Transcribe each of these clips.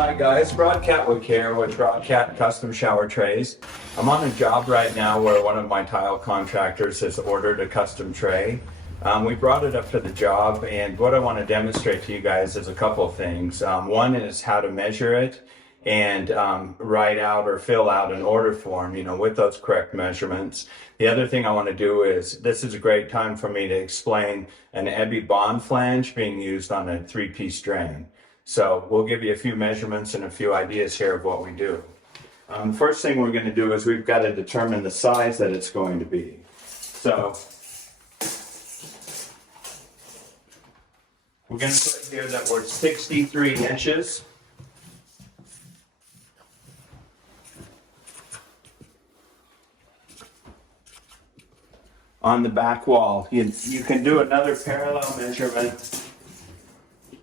Hi guys, RodKat here with RodKat Custom Shower Trays. I'm on a job right now where one of my tile contractors has ordered a custom tray. We brought it up to the job, and what I want to demonstrate to you guys is a couple of things. One is how to measure it and write out or fill out an order form, with those correct measurements. The other thing I want to do is, this is a great time for me to explain an Ebbe bond flange being used on a 3-piece drain. So we'll give you a few measurements and a few ideas here of what we do. The first thing we're going to do is we've got to determine the size that it's going to be. So we're going to put here that we're 63 inches. On the back wall. You can do another parallel measurement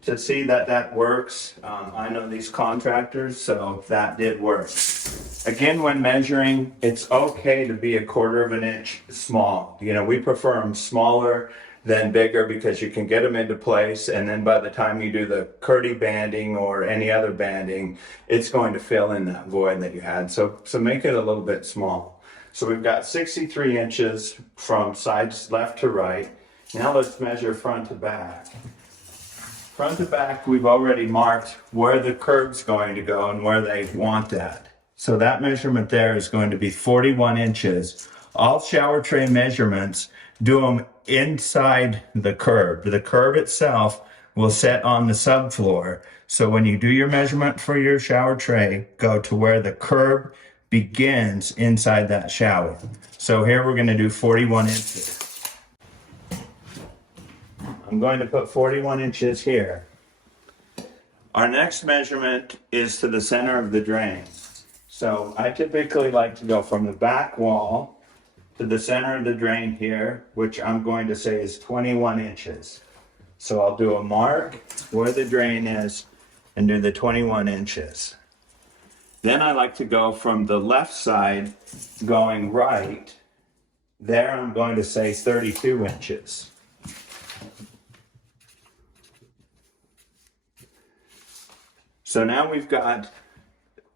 to see that that works. I know these contractors, so that did work. Again, when measuring, it's okay to be 1/4 of an inch small. We prefer them smaller than bigger because you can get them into place, and then by the time you do the curdy banding or any other banding, it's going to fill in that void that you had. So make it a little bit small. So we've got 63 inches from sides left to right. Now let's measure front to back. Front to back, we've already marked where the curb's going to go and where they want that. So that measurement there is going to be 41 inches. All shower tray measurements, do them inside the curb. The curb itself will set on the subfloor. So when you do your measurement for your shower tray, go to where the curb begins inside that shower. So here we're going to do 41 inches. I'm going to put 41 inches here. Our next measurement is to the center of the drain. So I typically like to go from the back wall to the center of the drain here, which I'm going to say is 21 inches. So I'll do a mark where the drain is and do the 21 inches. Then I like to go from the left side going right. There I'm going to say 32 inches. So now we've got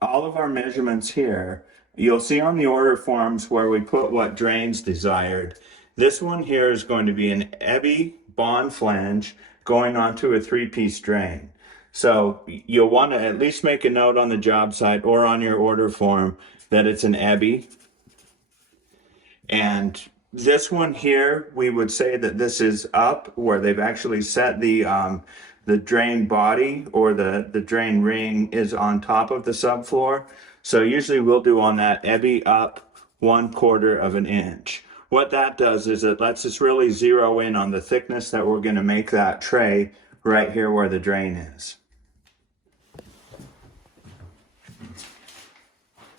all of our measurements here. You'll see on the order forms where we put what drains desired. This one here is going to be an Ebbe bond flange going onto a 3-piece drain. So you'll want to at least make a note on the job site or on your order form that it's an Ebbe. And this one here, we would say that this is up where they've actually set the drain body, or the drain ring is on top of the subfloor. So usually we'll do on that Ebbe up 1/4 of an inch. What that does is it lets us really zero in on the thickness that we're going to make that tray right here where the drain is.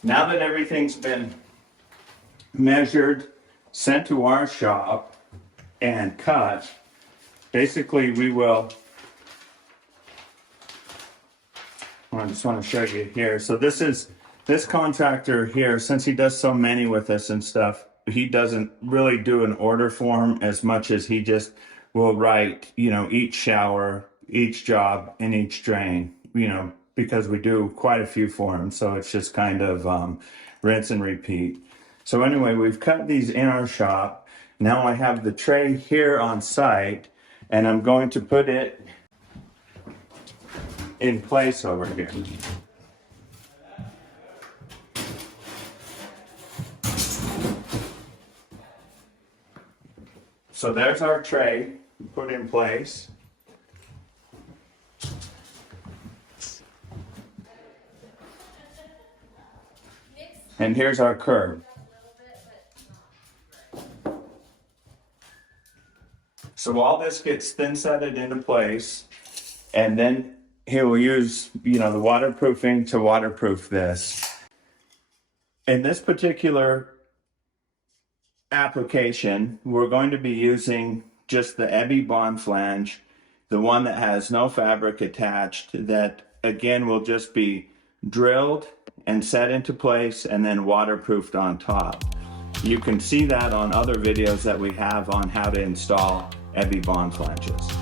Now that everything's been measured, sent to our shop, and cut, basically I just want to show you here. So this contractor here, since he does so many with us and stuff, he doesn't really do an order form as much as he just will write, each shower, each job, and each drain, because we do quite a few for him. So it's just kind of rinse and repeat. So anyway, we've cut these in our shop. Now I have the tray here on site, and I'm going to put it in place over here. So there's our tray put in place. And here's our curb. So all this gets thin setted into place, and then here we'll use, the waterproofing to waterproof this. In this particular application, we're going to be using just the Ebbe bond flange, the one that has no fabric attached, that again will just be drilled and set into place and then waterproofed on top. You can see that on other videos that we have on how to install Ebbe bond flanges.